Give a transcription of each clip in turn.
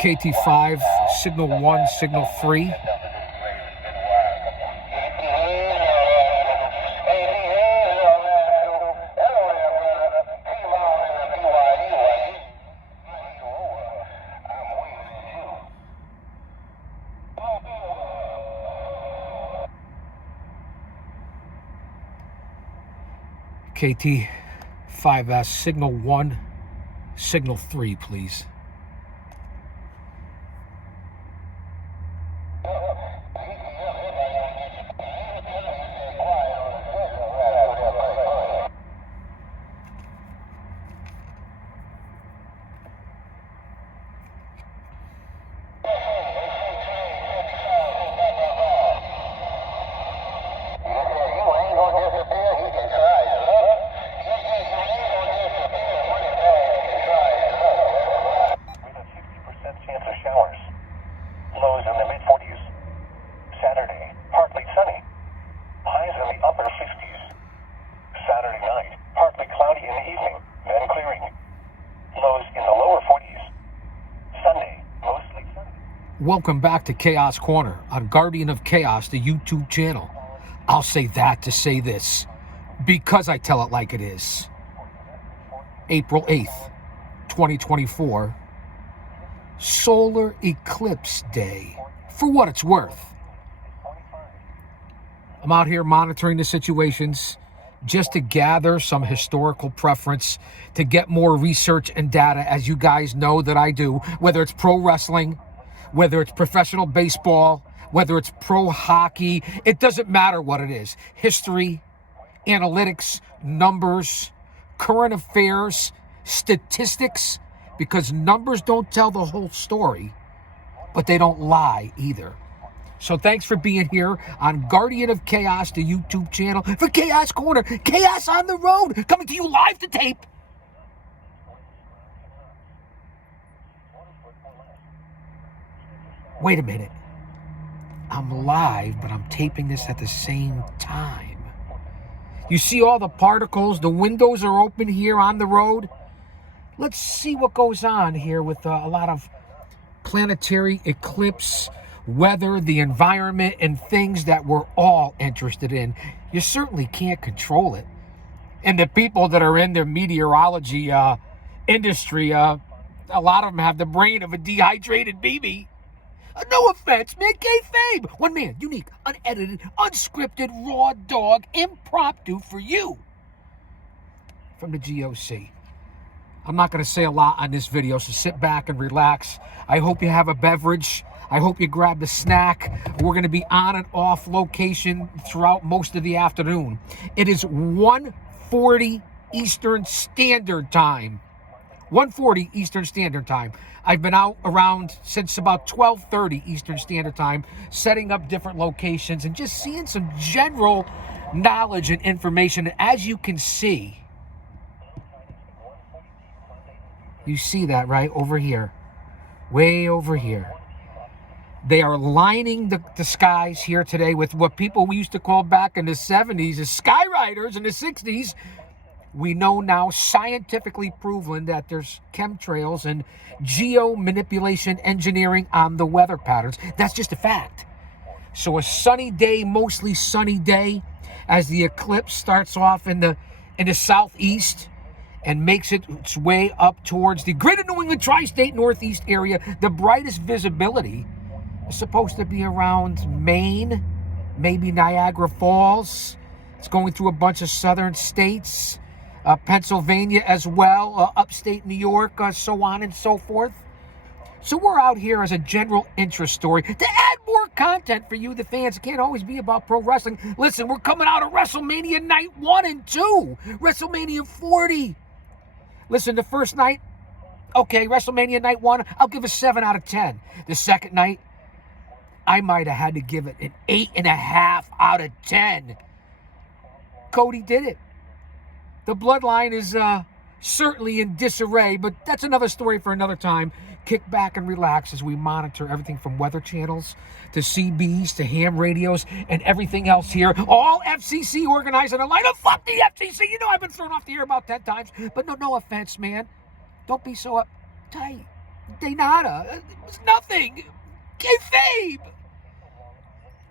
KT5, signal 1, signal 3. KT5S, signal 1, signal 3, please. Welcome back to Chaos Corner on Guardian of Chaos, the YouTube channel. I'll say that to say this, because I tell it like it is. April 8th, 2024, Solar Eclipse Day, for what it's worth. I'm out here monitoring the situations just to gather some historical preference, to get more research and data, as you guys know that I do, whether it's pro wrestling, whether it's professional baseball, whether it's pro hockey, it doesn't matter what it is. History, analytics, numbers, current affairs, statistics, because numbers don't tell the whole story, but they don't lie either. So thanks for being here on Guardian of Chaos, the YouTube channel, for Chaos Corner, Chaos on the Road, coming to you live to tape. Wait a minute. I'm live, but I'm taping this at the same time. You see all the particles? The windows are open here on the road. Let's see what goes on here with a lot of planetary eclipse, weather, the environment, and things that we're all interested in. You certainly can't control it. And the people that are in the meteorology industry, a lot of them have the brain of a dehydrated baby. No offense, man, kayfabe. One man, unique, unedited, unscripted, raw dog, impromptu for you. From the G.O.C. I'm not going to say a lot on this video, so sit back and relax. I hope you have a beverage. I hope you grabbed a snack. We're going to be on and off location throughout most of the afternoon. It is 1:40 Eastern Standard Time. 1:40 Eastern Standard Time. I've been out around since about 12:30 Eastern Standard Time, setting up different locations and just seeing some general knowledge and information. And as you can see, you see that right over here, way over here. They are lining the skies here today with what people we used to call back in the 70s as skyriders. In the 60s, we know now, scientifically proven, that there's chemtrails and geo-manipulation engineering on the weather patterns. That's just a fact. So a sunny day, mostly sunny day, as the eclipse starts off in the southeast and makes its way up towards the greater New England tri-state northeast area. The brightest visibility is supposed to be around Maine, maybe Niagara Falls. It's going through a bunch of southern states. Pennsylvania as well, upstate New York, so on and so forth. So we're out here as a general interest story to add more content for you, the fans. It can't always be about pro wrestling. Listen, we're coming out of WrestleMania Night 1 and 2, WrestleMania 40. Listen, the first night, okay, WrestleMania Night 1, I'll give a 7 out of 10. The second night, I might have had to give it an 8.5 out of 10. Cody did it. The bloodline is certainly in disarray, but that's another story for another time. Kick back and relax as we monitor everything from weather channels to CBs to ham radios and everything else here. All FCC organized in a line of fuck the FCC. You know I've been thrown off the air about 10 times, but no offense, man. Don't be so uptight. De nada. It was nothing. Kayfabe.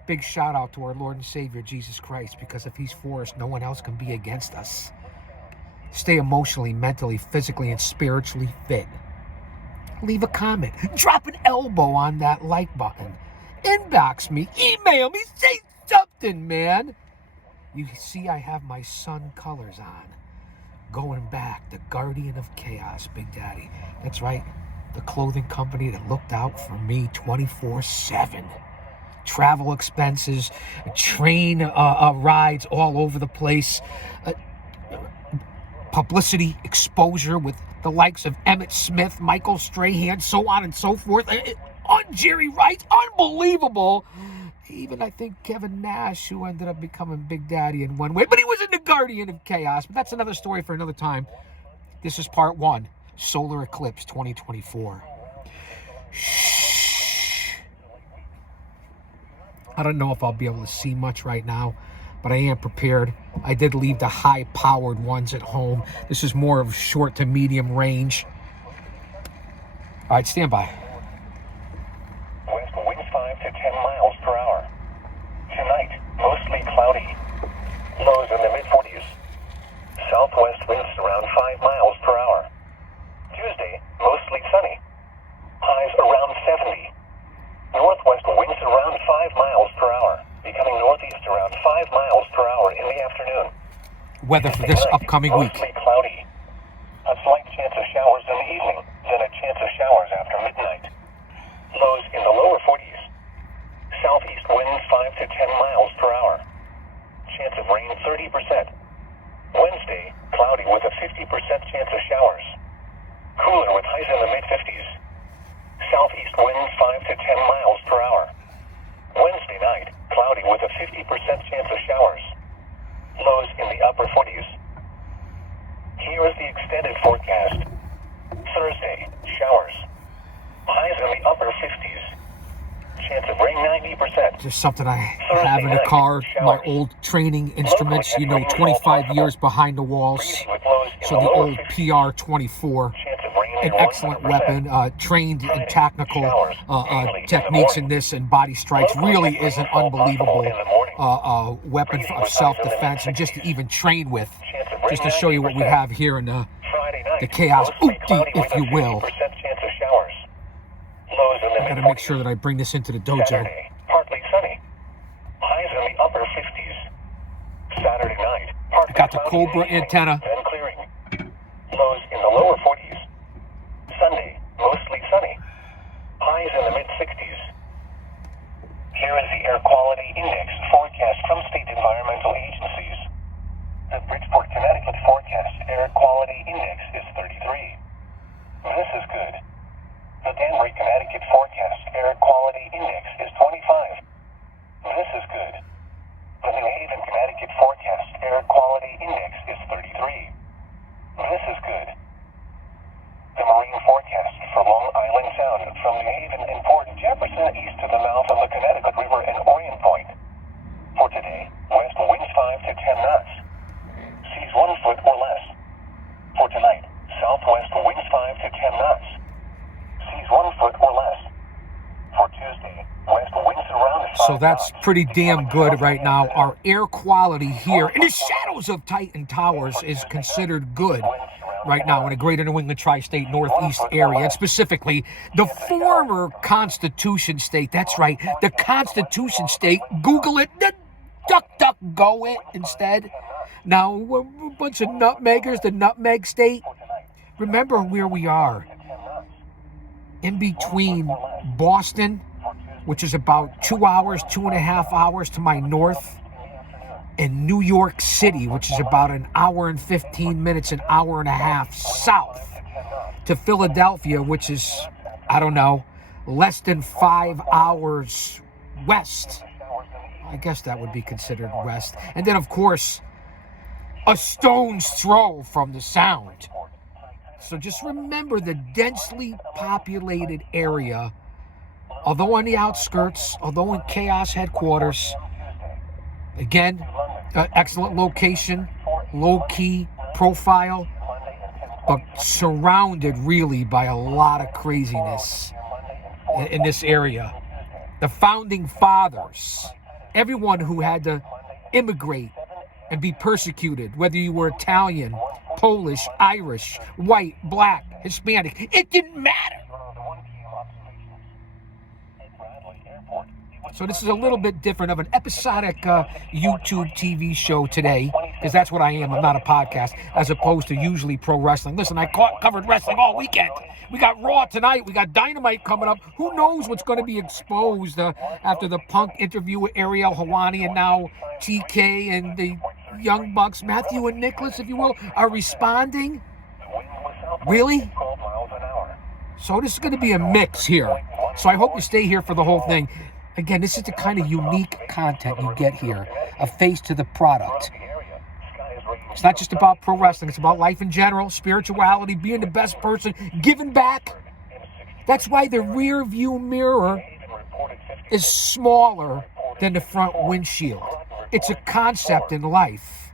Big shout out to our Lord and Savior, Jesus Christ, because if he's for us, no one else can be against us. Stay emotionally, mentally, physically, and spiritually fit. Leave a comment. Drop an elbow on that like button. Inbox me. Email me. Say something, man. You see I have my sun colors on. Going back, the guardian of chaos, Big Daddy. That's right. The clothing company that looked out for me 24/7. Travel expenses, train rides all over the place, publicity exposure with the likes of Emmett Smith, Michael Strahan, so on and so forth. On Jerry Rice, unbelievable. Even I think Kevin Nash, who ended up becoming Big Daddy in one way, but he was in the Guardian of Chaos. But that's another story for another time. This is part 1, Solar Eclipse 2024. Shh. I don't know if I'll be able to see much right now, but I am prepared. I did leave the high-powered ones at home. This is more of short to medium range. All right, stand by. West winds 5 to 10 miles per hour. Tonight, mostly cloudy. Lows in the mid-40s. Southwest winds around 5 miles per hour. Tuesday, mostly sunny. Highs around 70. Northwest winds around 5 miles per hour, becoming northeast around 5 miles per hour in the afternoon. Weather for this upcoming week. Mostly cloudy. A slight chance of showers in the evening, then a chance of showers after midnight. Lows in the lower 40s. Southeast winds 5 to 10 miles per hour. Chance of rain 30%. Wednesday, cloudy with a 50% chance of showers. Cooler with highs in the mid-50s. Southeast winds 5 to 10 miles per hour. Wednesday night, cloudy with a 50% chance of showers. Lows in the upper 40s. Here is the extended forecast. Thursday, showers. Highs in the upper 50s. Chance of rain 90%. Just something I have in the car, my old training instruments, 25 years behind the walls. So the old PR-24, an excellent weapon, trained in technical techniques in this and body strikes. Really is an unbelievable weapon of self-defense and just to even train with. Just to show you what we have here in the chaos, if you will. I gotta make sure that I bring this into the dojo. Saturday, partly sunny. Highs in the upper 50s. Saturday night, partly I got the cloudy, Cobra antenna. then clearing. Lows in the lower 40s. Sunday, mostly sunny. Highs in the mid-60s. Here is the air quality index forecast from state environmental agencies. The Bridgeport, Connecticut forecast air quality index is 33. This is good. The Danbury, Connecticut forecast air quality index is 25. This is good. The New Haven, Connecticut forecast air quality index is 33. This is good. The marine forecast for Long Island Sound from New Haven and Port Jefferson east to the mouth of the Connecticut River and Orient Point. For today, west winds 5 to 10 knots. Seas 1 foot or less. For tonight, southwest winds 5 to 10 knots. Seas 1 foot or less. For Tuesday, west winds around 5 So that's knots. pretty damn good right now. Our air quality here in the shadows of Titan Towers is considered good right now in the greater New England tri-state northeast area, and specifically the former Constitution state. That's right, the Constitution state. Google it, go it instead. Now, we're a bunch of nutmeggers, the nutmeg state. Remember where we are. In between Boston, which is about 2 hours, 2.5 hours to my north, and New York City, which is about an hour and 15 minutes, an hour and a half south to Philadelphia, which is, I don't know, less than 5 hours west. I guess that would be considered west. And then, of course, a stone's throw from the Sound. So just remember the densely populated area, although on the outskirts, although in Chaos headquarters, again, excellent location, low-key profile, but surrounded really by a lot of craziness in this area. The founding fathers, everyone who had to immigrate and be persecuted, whether you were Italian, Polish, Irish, white, black, Hispanic, it didn't matter. So this is a little bit different of an episodic YouTube TV show today, because that's what I am. I'm not a podcast, as opposed to usually pro wrestling. Listen, I covered wrestling all weekend. We got Raw tonight. We got Dynamite coming up. Who knows what's going to be exposed after the Punk interview with Ariel Helwani, and now TK and the Young Bucks, Matthew and Nicholas, if you will, are responding? Really? So this is going to be a mix here. So I hope you stay here for the whole thing. Again, this is the kind of unique content you get here, a face to the product. It's not just about pro wrestling, it's about life in general, spirituality, being the best person, giving back. That's why the rear view mirror is smaller than the front windshield. It's a concept in life.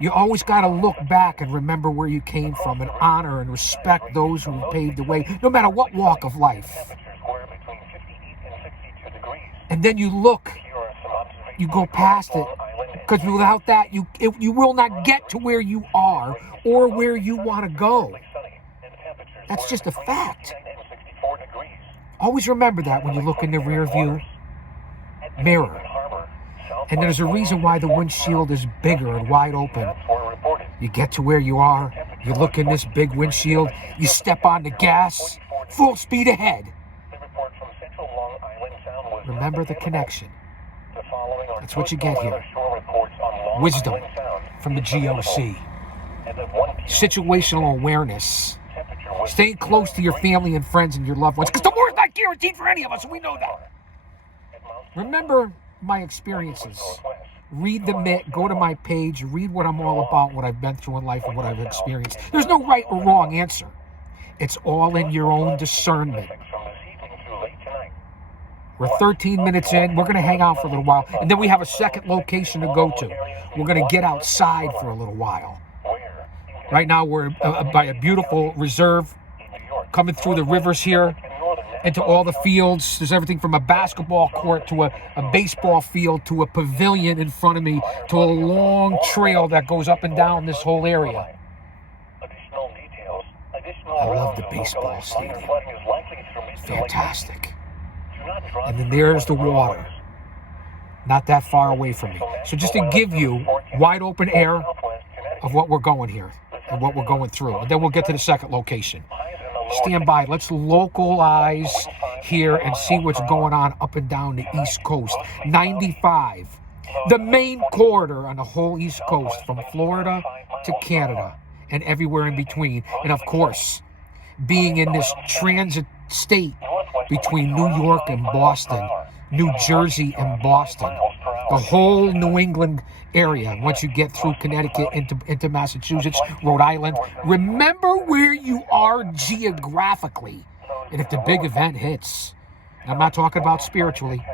You always got to look back and remember where you came from, and honor and respect those who paved the way, no matter what walk of life. And then you look, you go past it, because without that, you will not get to where you are or where you want to go. That's just a fact. Always remember that when you look in the rear view mirror. And there's a reason why the windshield is bigger and wide open. You get to where you are, you look in this big windshield, you step on the gas, full speed ahead. Remember the connection. That's what you get here. Wisdom from the G.O.C. Situational awareness. Staying close to your family and friends and your loved ones, because the war's not guaranteed for any of us, and we know that. Remember my experiences. Read the myth, go to my page, read what I'm all about, what I've been through in life and what I've experienced. There's no right or wrong answer. It's all in your own discernment. We're 13 minutes in. We're going to hang out for a little while. And then we have a second location to go to. We're going to get outside for a little while. Right now we're by a beautiful reserve, coming through the rivers here, into all the fields. There's everything from a basketball court to a baseball field to a pavilion in front of me to a long trail that goes up and down this whole area. I love the baseball stadium. Fantastic. And then there's the water, not that far away from me. So just to give you wide open air of what we're going here and what we're going through. And then we'll get to the second location. Stand by. Let's localize here and see what's going on up and down the East Coast. 95, the main corridor on the whole East Coast, from Florida to Canada and everywhere in between. And of course, being in this transit state between New York and Boston, New Jersey and Boston, the whole New England area, once you get through Connecticut into Massachusetts, Rhode Island. Remember where you are geographically. And if the big event hits, I'm not talking about spiritually,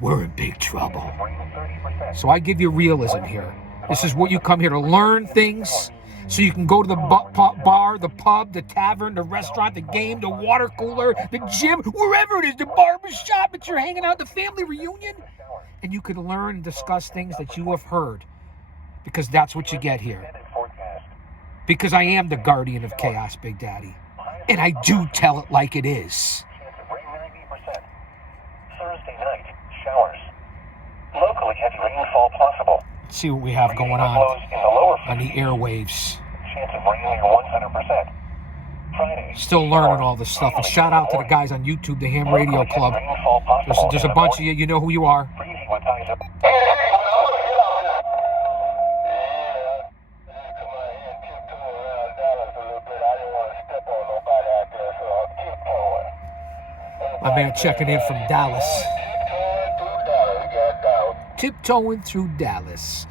we're in big trouble. So I give you realism here. This is what you come here to learn things, so you can go to the bar, the pub, the tavern, the restaurant, the game, the water cooler, the gym, wherever it is, the barber shop that you're hanging out, the family reunion. And you can learn and discuss things that you have heard, because that's what you get here. Because I am the guardian of chaos, Big Daddy. And I do tell it like it is. Thursday night, showers. Locally heavy rainfall possible. Let's see what we have going on the airwaves. Chance of rain near 100%. Friday. Still learning all this stuff. And shout out to the guys on YouTube, the Ham Radio Club. There's a bunch of you. You know who you are. My man checking in from Dallas. Tiptoeing through Dallas,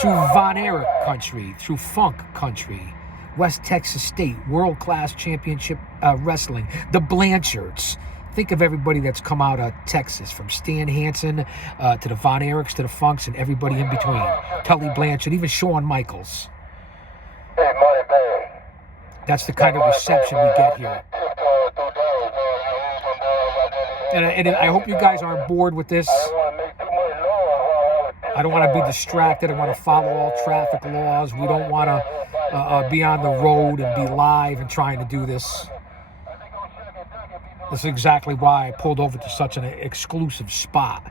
through Von Erich country, through funk country, West Texas State, world-class championship wrestling, the Blanchards. Think of everybody that's come out of Texas, from Stan Hansen to the Von Erichs to the Funks and everybody in between. Tully Blanchard, even Shawn Michaels. Hey, Money Bay. That's the kind of reception we get here. And I hope you guys aren't bored with this. I don't want to be distracted. I want to follow all traffic laws. We don't want to be on the road and be live and trying to do this. This is exactly why I pulled over to such an exclusive spot.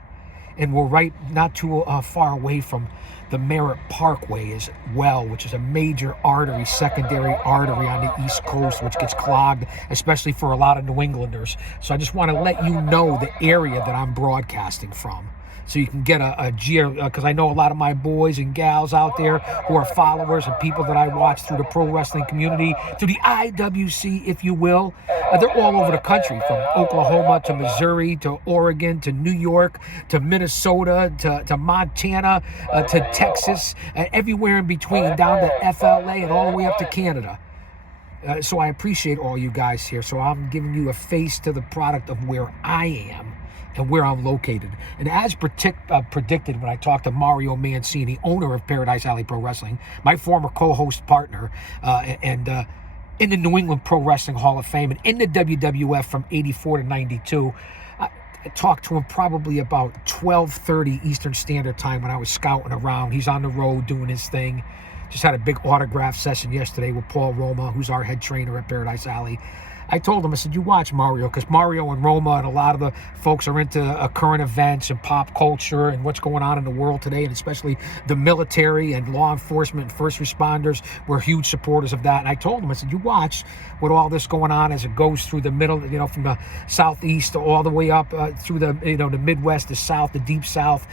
And we're right not too far away from the Merritt Parkway as well, which is a major artery, secondary artery on the East Coast, which gets clogged, especially for a lot of New Englanders. So I just want to let you know the area that I'm broadcasting from, so you can get because I know a lot of my boys and gals out there who are followers and people that I watch through the pro wrestling community, through the IWC, if you will. They're all over the country, from Oklahoma to Missouri to Oregon to New York to Minnesota to Montana to Texas, everywhere in between, down to FLA and all the way up to Canada. So I appreciate all you guys here. So I'm giving you a face to the product of where I am and where I'm located. And as predicted when I talked to Mario Mancini, owner of Paradise Alley Pro Wrestling, my former co-host partner, and in the New England Pro Wrestling Hall of Fame and in the WWF from 84 to 92, I talked to him probably about 12:30 Eastern Standard Time when I was scouting around. He's on the road doing his thing. Just had a big autograph session yesterday with Paul Roma, who's our head trainer at Paradise Alley. I told him, I said, you watch Mario, because Mario and Roma and a lot of the folks are into current events and pop culture and what's going on in the world today, and especially the military and law enforcement and first responders. We're huge supporters of that. And I told him, I said, you watch with all this going on as it goes through the middle, from the southeast all the way up through the, the Midwest, the South, the deep South,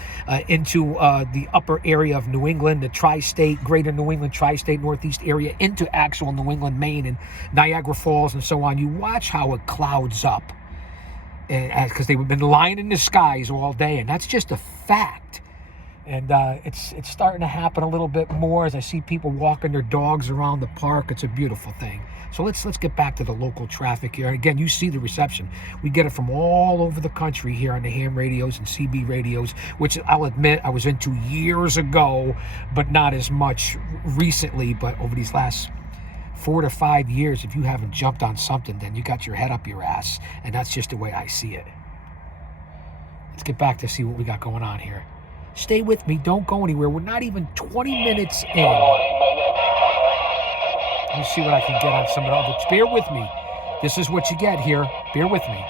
into the upper area of New England, the tri-state, greater New England, tri-state, northeast area, into actual New England, Maine, and Niagara Falls and so on. You watch how it clouds up, because they've been lying in the skies all day, and that's just a fact. And it's starting to happen a little bit more as I see people walking their dogs around the park. It's a beautiful thing. So let's get back to the local traffic here. Again, you see the reception. We get it from all over the country here on the ham radios and CB radios, which I'll admit I was into years ago, but not as much recently. But over these last 4 to 5 years, if you haven't jumped on something, then you got your head up your ass, and that's just the way I see it. Let's get back to see what we got going on here. Stay with me, don't go anywhere. We're not even 20 minutes in. Let me see what I can get on some of the other. Bear with me. This is what you get here. Bear with me.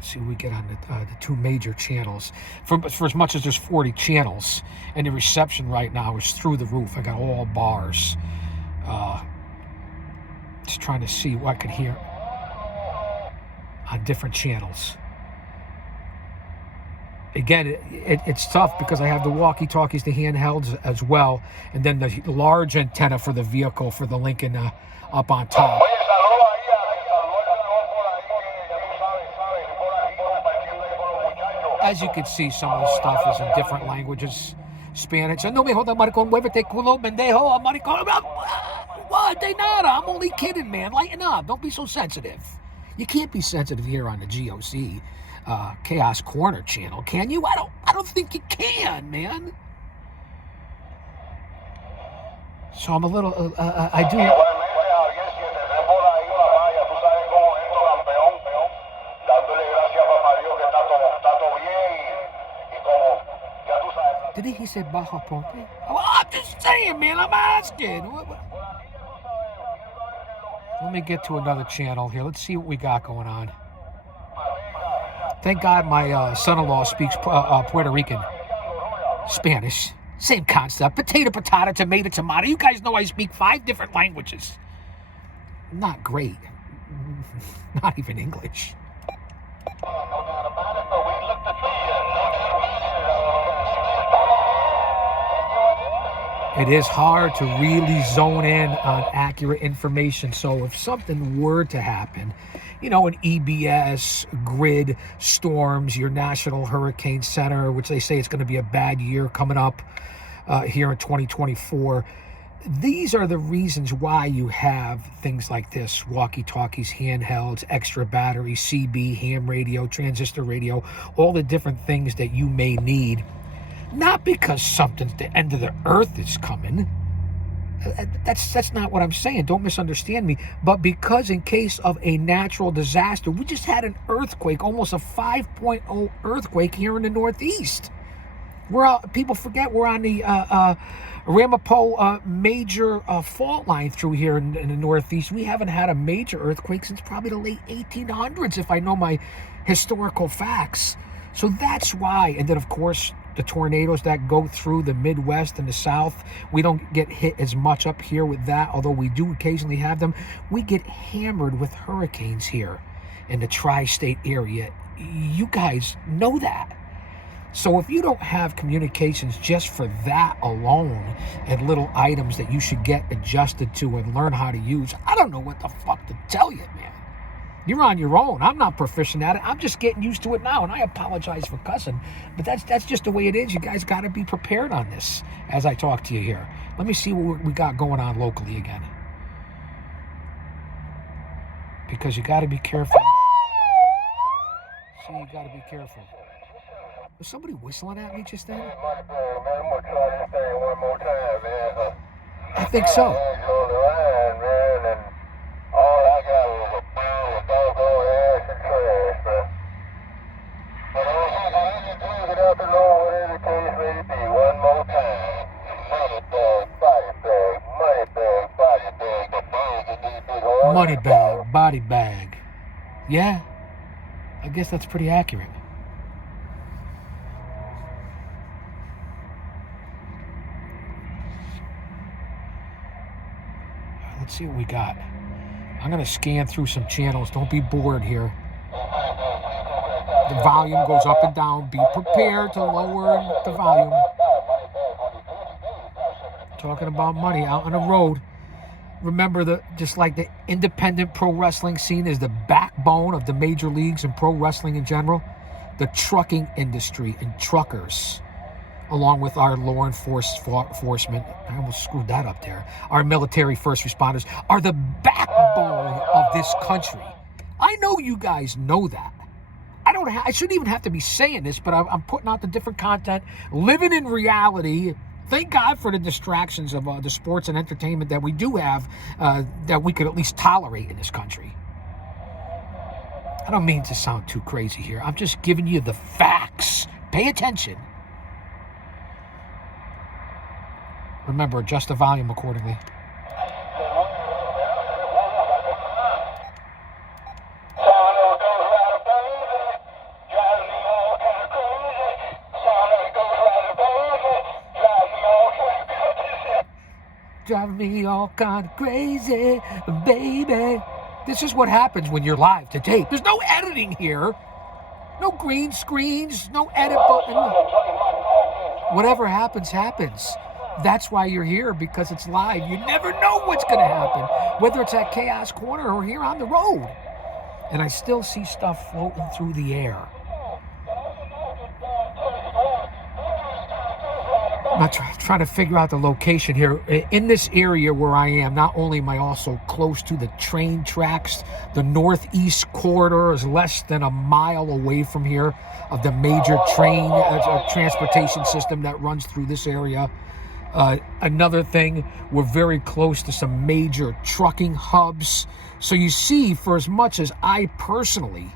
See what we get on the two major channels. For as much as there's 40 channels, and the reception right now is through the roof. I got all bars. Just trying to see what I could hear on different channels. Again, it's tough because I have the walkie-talkies, the handhelds as well, and then the large antenna for the vehicle, for the Lincoln up on top. As you can see, some of the stuff is in different languages. Spanish. No me jodas, maricón, muévete, culo, pendejo, maricón. What? De nada. I'm only kidding, man. Lighten up. Don't be so sensitive. You can't be sensitive here on the G.O.C. Chaos Corner channel, can you? I don't think you can, man. So I'm a little, I do. Did he say baja ponte? Well, I'm just saying, man. I'm asking. Let me get to another channel here. Let's see what we got going on. Thank God my son-in-law speaks Puerto Rican. Spanish. Same concept. Potato, potato, tomato, tomato. You guys know I speak 5 different languages. Not great. Not even English. It is hard to really zone in on accurate information. So if something were to happen, an EBS, grid, storms, your National Hurricane Center, which they say it's going to be a bad year coming up here in 2024. These are the reasons why you have things like this: walkie-talkies, handhelds, extra battery, CB, ham radio, transistor radio, all the different things that you may need. Not because the end of the earth is coming. That's not what I'm saying. Don't misunderstand me. But because in case of a natural disaster, we just had an earthquake, almost a 5.0 earthquake here in the Northeast. People forget we're on the Ramapo major fault line through here in the Northeast. We haven't had a major earthquake since probably the late 1800s, if I know my historical facts. So that's why. And then, of course, the tornadoes that go through the Midwest and the South, we don't get hit as much up here with that, although we do occasionally have them. We get hammered with hurricanes here in the tri-state area. You guys know that. So if you don't have communications just for that alone and little items that you should get adjusted to and learn how to use, I don't know what the fuck to tell you, man. You're on your own. I'm not proficient at it. I'm just getting used to it now, and I apologize for cussing, but that's just the way it is. You guys got to be prepared on this as I talk to you here. Let me see what we got going on locally again. Because you got to be careful. See, you got to be careful. Was somebody whistling at me just then? I'm gonna try this thing one more time, man. I think so. On the line, man, and all I got was a pile of doggone ash and trash, man. But I can close it up and on whatever the case may be one more time. Money bag, body bag, money bag, body bag, the bag you need big hard. Money bag, body bag. Yeah, I guess that's pretty accurate. Let's see what we got. I'm going to scan through some channels. Don't be bored here. The volume goes up and down. Be prepared to lower the volume. Talking about money out on the road. Remember, just like the independent pro wrestling scene is the backbone of the major leagues and pro wrestling in general, the trucking industry and truckers, along with our law enforcement, I almost screwed that up there, our military first responders, are the backbone of this country. I know you guys know that. I shouldn't even have to be saying this, but I'm putting out the different content, living in reality. Thank God for the distractions of the sports and entertainment that we do have, that we could at least tolerate in this country. I don't mean to sound too crazy here. I'm just giving you the facts. Pay attention. Remember, adjust the volume accordingly. Driving me all kind of crazy, baby. This is what happens when you're live to tape. There's no editing here. No green screens, no edit button. Whatever happens, happens. That's why you're here, because it's live. You never know what's going to happen, whether it's at Chaos Corner or here on the road. And I still see stuff floating through the air. I'm trying to figure out the location here. In this area where I am, not only am I also close to the train tracks, the northeast corridor is less than a mile away from here of the major train transportation system that runs through this area. Another thing, we're very close to some major trucking hubs. So you see, for as much as I personally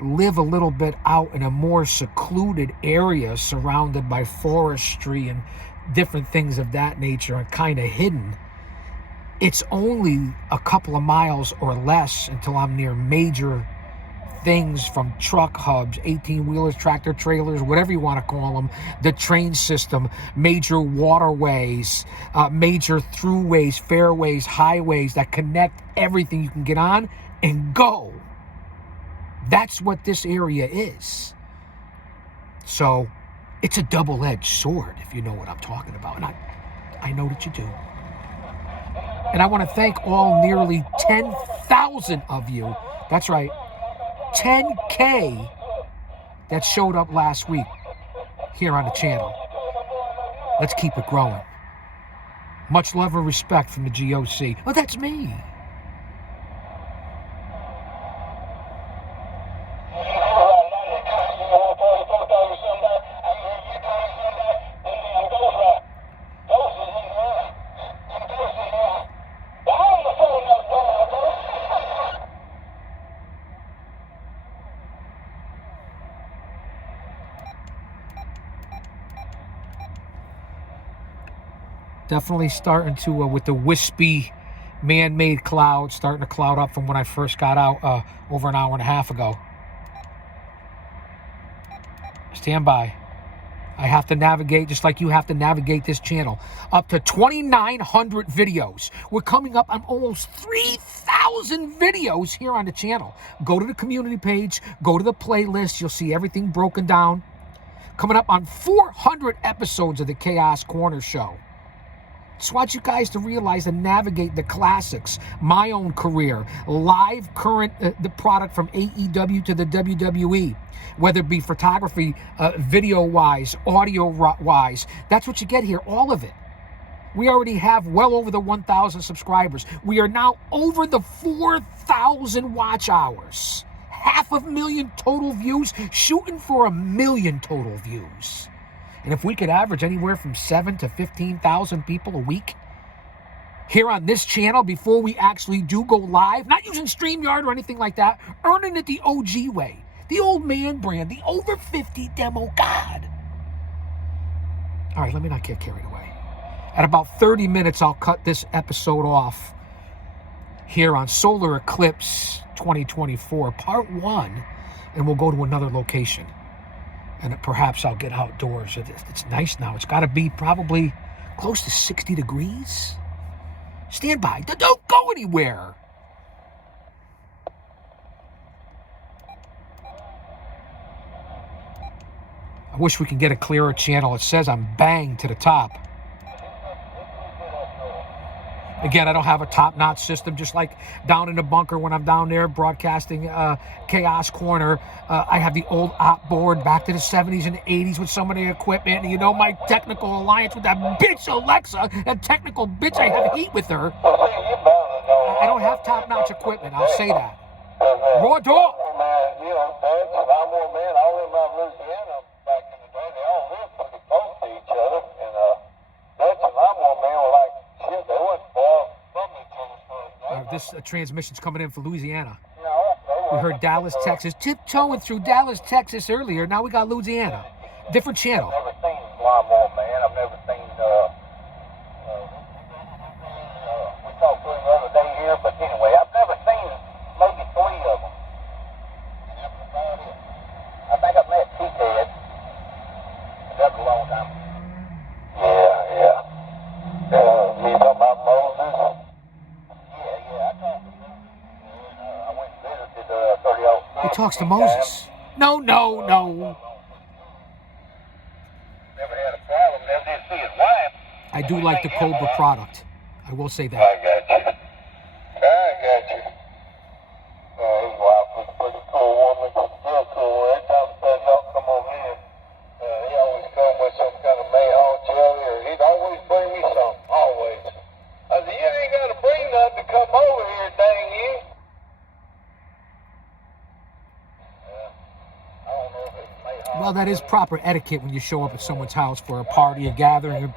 live a little bit out in a more secluded area surrounded by forestry and different things of that nature and kind of hidden, it's only a couple of miles or less until I'm near major things from truck hubs, 18-wheelers, tractor trailers, whatever you want to call them, the train system, major waterways, major throughways, fairways, highways that connect everything you can get on and go. That's what this area is. So it's a double-edged sword, if you know what I'm talking about. And I know that you do. And I want to thank all nearly 10,000 of you. That's right. 10K that showed up last week here on the channel. Let's keep it growing. Much love and respect from the G.O.C. Oh, that's me. Definitely starting to, with the wispy man-made clouds, starting to cloud up from when I first got out over an hour and a half ago. Stand by. I have to navigate just like you have to navigate this channel. Up to 2,900 videos. We're coming up on almost 3,000 videos here on the channel. Go to the community page. Go to the playlist. You'll see everything broken down. Coming up on 400 episodes of the Chaos Corner Show. Just want you guys to realize and navigate the classics, my own career, live current, the product from AEW to the WWE, whether it be photography, video-wise, audio-wise. That's what you get here, all of it. We already have well over the 1,000 subscribers. We are now over the 4,000 watch hours. 500,000 total views, shooting for 1 million total views. And if we could average anywhere from 7,000 to 15,000 people a week here on this channel before we actually do go live, not using StreamYard or anything like that, earning it the OG way, the old man brand, the over 50 demo god. All right, let me not get carried away. At about 30 minutes, I'll cut this episode off here on Solar Eclipse 2024, Part 1, and we'll go to another location. And perhaps I'll get outdoors. It's nice now. It's got to be probably close to 60 degrees. Stand by. Don't go anywhere. I wish we could get a clearer channel. It says I'm banged to the top. Again, I don't have a top-notch system, just like down in the bunker when I'm down there broadcasting Chaos Corner. I have the old op board back to the 70s and 80s with some of the equipment. And you know my technical alliance with that bitch Alexa, that technical bitch, I have heat with her. I don't have top-notch equipment, I'll say that. Raw dog! This transmission's coming in for Louisiana. We heard Dallas, Texas, tiptoeing through Dallas, Texas earlier. Now we got Louisiana. Different channel. I've never seen Lawnmower Man. I've never seen, we talked to him the other day here, but anyway, I've never seen maybe 3 of them. I think I've met Pt.1. That's a long time. Yeah. You talking about Moses? He talks to Moses. No. Never had a problem. Never did see his wife. I do like the Cobra product. I will say that. I got you. His wife was a pretty cool woman. Real cool. Every time y'all come over here, he always come with some kind of mayhaw jelly, or he'd always bring me something. Always. I said, you ain't got to bring nothing to come over here, dang you. Well, that is proper etiquette when you show up at someone's house for a party, a gathering,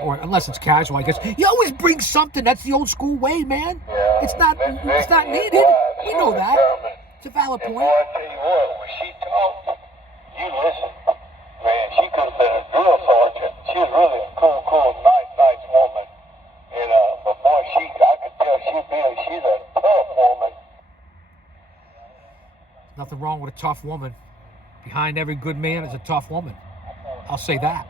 or unless it's casual, I guess. You always bring something. That's the old school way, man. It's not needed. We know that. It's a valid point. Boy, I tell you what, when she talked, you listen. Man, she could have been a drill sergeant. She was really a cool, nice woman. And but boy, I could tell she's a tough woman. Nothing wrong with a tough woman. Behind every good man is a tough woman. I'll say that.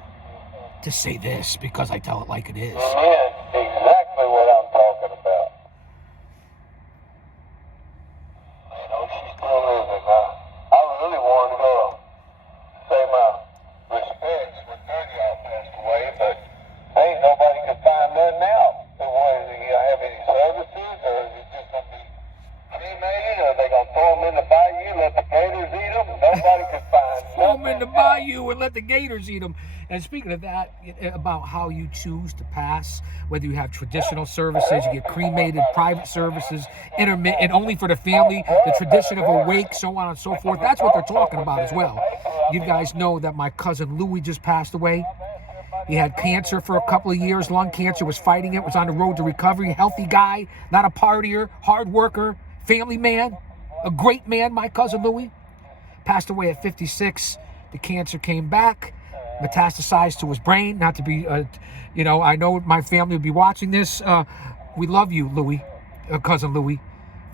To say this because I tell it like it is. Amen. Exactly what I'm talking about. You know, she's still living now. I really wanted to go say my respects when y'all passed away, but ain't nobody could find nothing out. So what, is it, have any services, or is it just going to be cremated, or are they going to throw them in the bayou, let the gators eat them? Nobody could find nothing. Throw them in the bayou and let the gators eat them. And speaking of that, about how you choose to pass, whether you have traditional services, you get cremated, private services, intermittent, only for the family, the tradition of a wake, so on and so forth. That's what they're talking about as well. You guys know that my cousin Louis just passed away. He had cancer for a couple of years, lung cancer, was fighting it, was on the road to recovery, healthy guy, not a partier, hard worker, family man, a great man, my cousin Louis. Passed away at 56. The cancer came back. metastasized to his brain. Not to be, I know my family will be watching this. We love you, Louis, cousin Louis.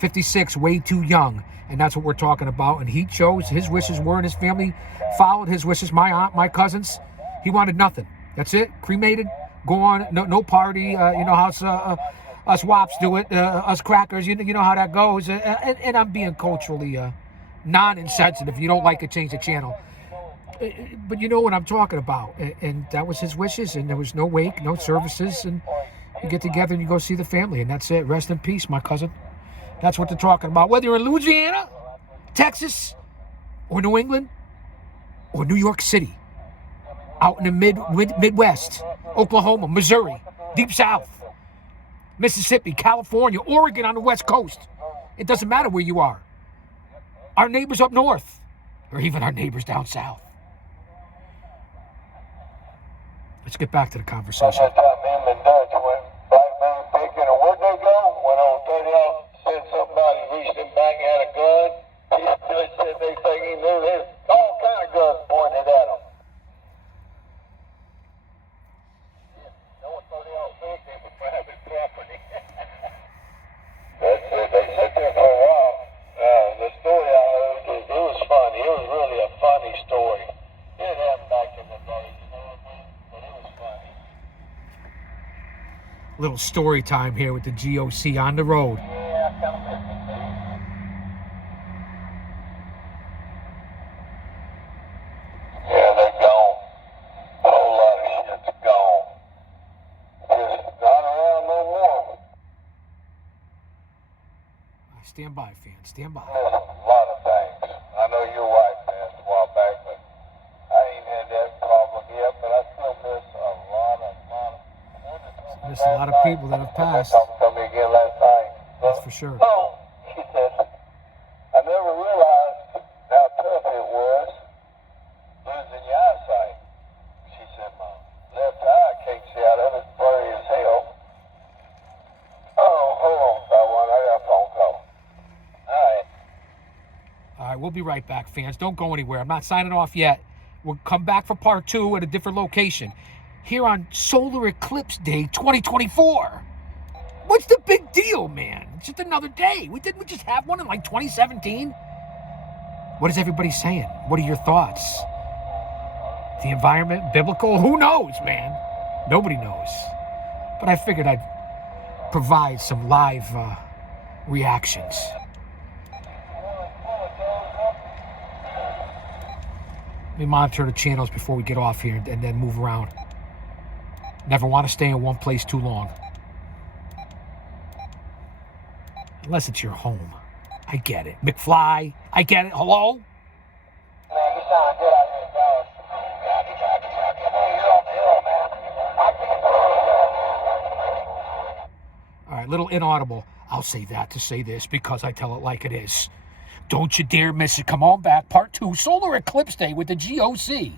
56, way too young. And that's what we're talking about. And he chose, his wishes were, and his family followed his wishes. My aunt, my cousins, he wanted nothing. That's it. Cremated, go on, no party. How us wops do it, us crackers, you know how that goes. And I'm being culturally non-insensitive. If you don't like it, change the channel. But you know what I'm talking about. And that was his wishes, and there was no wake, no services, and you get together and you go see the family, and that's it. Rest in peace, my cousin. That's what they're talking about. Whether you're in Louisiana, Texas, or New England, or New York City, out in the Midwest, Oklahoma, Missouri, Deep South, Mississippi, California, Oregon on the West Coast. It doesn't matter where you are. Our neighbors up north, or even our neighbors down south. Let's get back to the conversation. That time him and Dutch went black man picking, or where'd they go? Went on 30 off, said somebody reached him back and had a gun. He said they think he knew there's all kind of guns pointed at him. No one 30 off thinking for private property. That's it. They sat there for a while. The story I heard, it was funny. It was really a funny story. It happened back in the day, you know what I mean? But it was funny. Little story time here with the G.O.C. on the road. Yeah, I kind of miss it, dude. Yeah, they're gone. A whole lot of shit's gone. Just not around no more. Stand by, fans. Stand by. Miss a lot of things. I know your wife passed a while back, but I ain't had that problem yet, but I still miss a lot of Miss a lot of people that have passed. Talking to me again last night. That's for sure. Oh, she said, I never realized how tough it was losing your eyesight. She said, my left eye can't see out of it, blurry as hell. Oh, hold on, Taiwan, I got a phone call. All right, we'll be right back, fans. Don't go anywhere. I'm not signing off yet. We'll come back for part 2 at a different location. Here on Solar Eclipse Day 2024. What's the big deal, man? It's just another day. Didn't we just have one in like 2017? What is everybody saying? What are your thoughts? The environment, biblical? Who knows, man? Nobody knows. But I figured I'd provide some live reactions. Let me monitor the channels before we get off here and then move around. Never want to stay in one place too long. Unless it's your home. I get it. McFly, I get it. Hello? Man, you sound good out here, Dallas. You're on the hill, man. All right, little inaudible. I'll say that to say this because I tell it like it is. Don't you dare miss it. Come on back. Part 2, Solar Eclipse Day with the G.O.C.